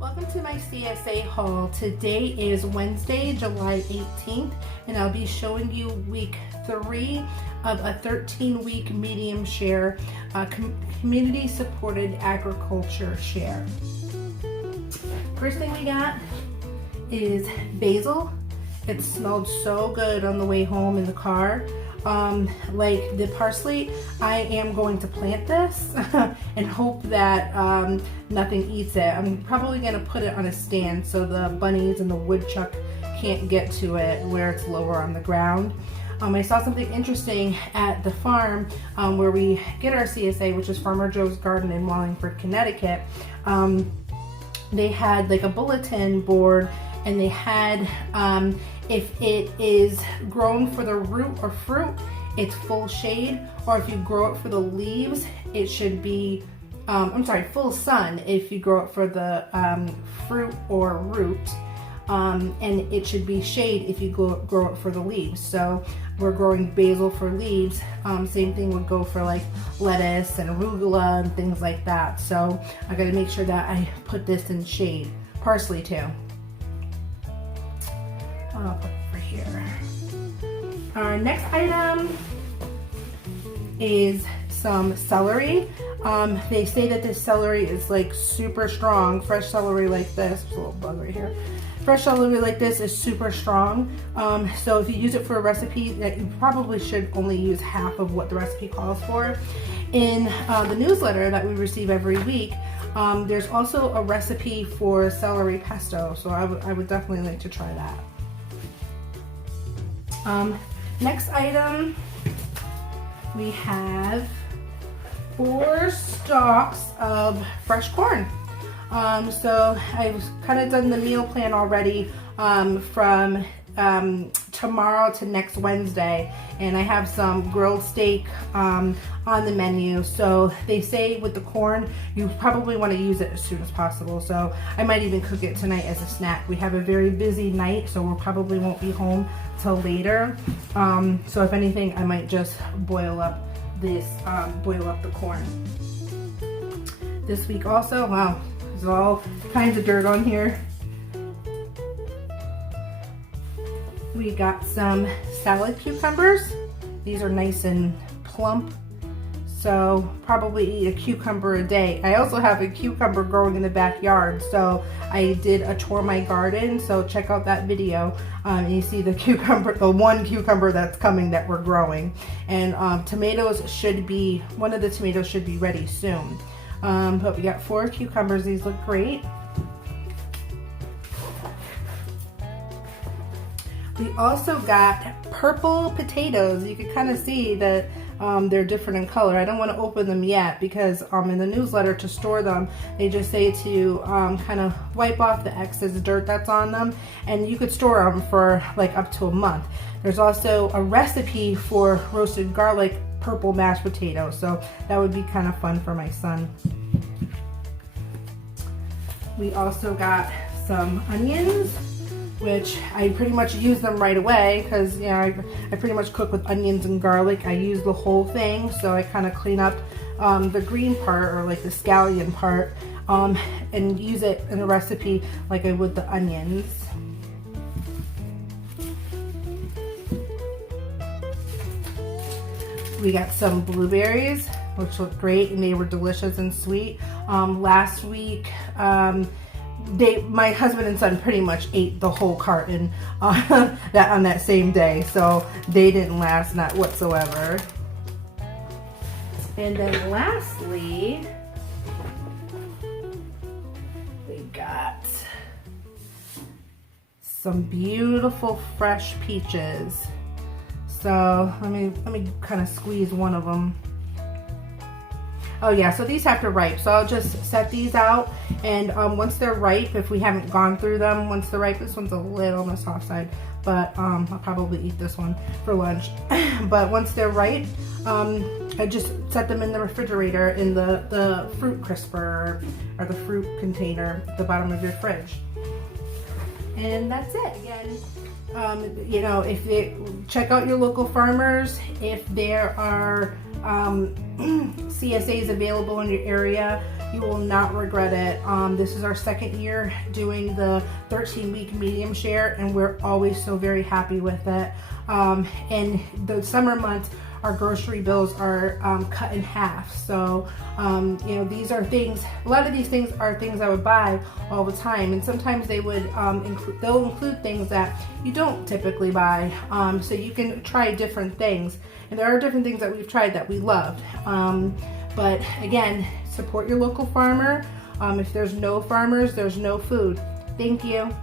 Welcome to my CSA haul. Today is Wednesday, July 18th, and I'll be showing you week 3 of a 13-week medium share community supported agriculture share. First thing we got is basil. It smelled so good on the way home in the car. Like the parsley, I am going to plant this and hope that nothing eats it. I'm probably going to put it on a stand so the bunnies and the woodchuck can't get to it where it's lower on the ground. I saw something interesting at the farm where we get our CSA, which is Farmer Joe's Garden in Wallingford, Connecticut. They had like a bulletin board, and they had if it is grown for the root or fruit, it's full shade, or if you grow it for the leaves, it should be full sun if you grow it for the fruit or root, and it should be shade if you grow it for the leaves. So we're growing basil for leaves. Same thing would go for like lettuce and arugula and things like that. So I gotta make sure that I put this in shade. Parsley too. I'll put it over here. Our next item is some celery. They say that this celery is like super strong. Fresh celery like this, there's a little bug right here. Fresh celery like this is super strong. So if you use it for a recipe, that you probably should only use half of what the recipe calls for. In the newsletter that we receive every week, there's also a recipe for celery pesto. So I would definitely like to try that. Next item, we have 4 stalks of fresh corn. So I've kind of done the meal plan already from tomorrow to next Wednesday, and I have some grilled steak on the menu. So they say with the corn, you probably want to use it as soon as possible. So I might even cook it tonight as a snack. We have a very busy night, so we probably won't be home till later. So if anything, I might just boil up the corn. This week also, wow, there's all kinds of dirt on here. We got some salad cucumbers. These are nice and plump, so probably eat a cucumber a day. I also have a cucumber growing in the backyard, so I did a tour my garden, so check out that video. And you see the cucumber, the one cucumber that's coming that we're growing. And tomatoes should be, one of the tomatoes should be ready soon. But we got 4 cucumbers. These look great. We also got purple potatoes. You can kind of see that they're different in color. I don't want to open them yet because in the newsletter to store them, they just say to kind of wipe off the excess dirt that's on them, and you could store them for like up to a month. There's also a recipe for roasted garlic purple mashed potatoes, so that would be kind of fun for my son. We also got some onions, which I pretty much use them right away because, you know, I pretty much cook with onions and garlic. I use the whole thing, so I kind of clean up the green part, or like the scallion part, and use it in a recipe like I would the onions. We got some blueberries, which look great, and they were delicious and sweet. Last week, my husband and son pretty much ate the whole carton on that same day, so they didn't last, not whatsoever. And then lastly, we got some beautiful fresh peaches. So let me kind of squeeze one of them. Oh yeah, so these have to ripe, so I'll just set these out, and once they're ripe, if we haven't gone through them, once they're ripe, this one's a little on the soft side, but I'll probably eat this one for lunch. But once they're ripe, I just set them in the refrigerator in the fruit crisper or the fruit container at the bottom of your fridge. And that's it. Again, you know, if you check out your local farmers, if there are CSAs available in your area, You will not regret it. This is our second year doing the 13-week medium share, and we're always so very happy with it. In the summer months, our grocery bills are cut in half. So, you know, these are things, a lot of these things are things I would buy all the time. And sometimes they would, they'll include things that you don't typically buy. So you can try different things. And there are different things that we've tried that we loved. But again, support your local farmer. If there's no farmers, there's no food. Thank you.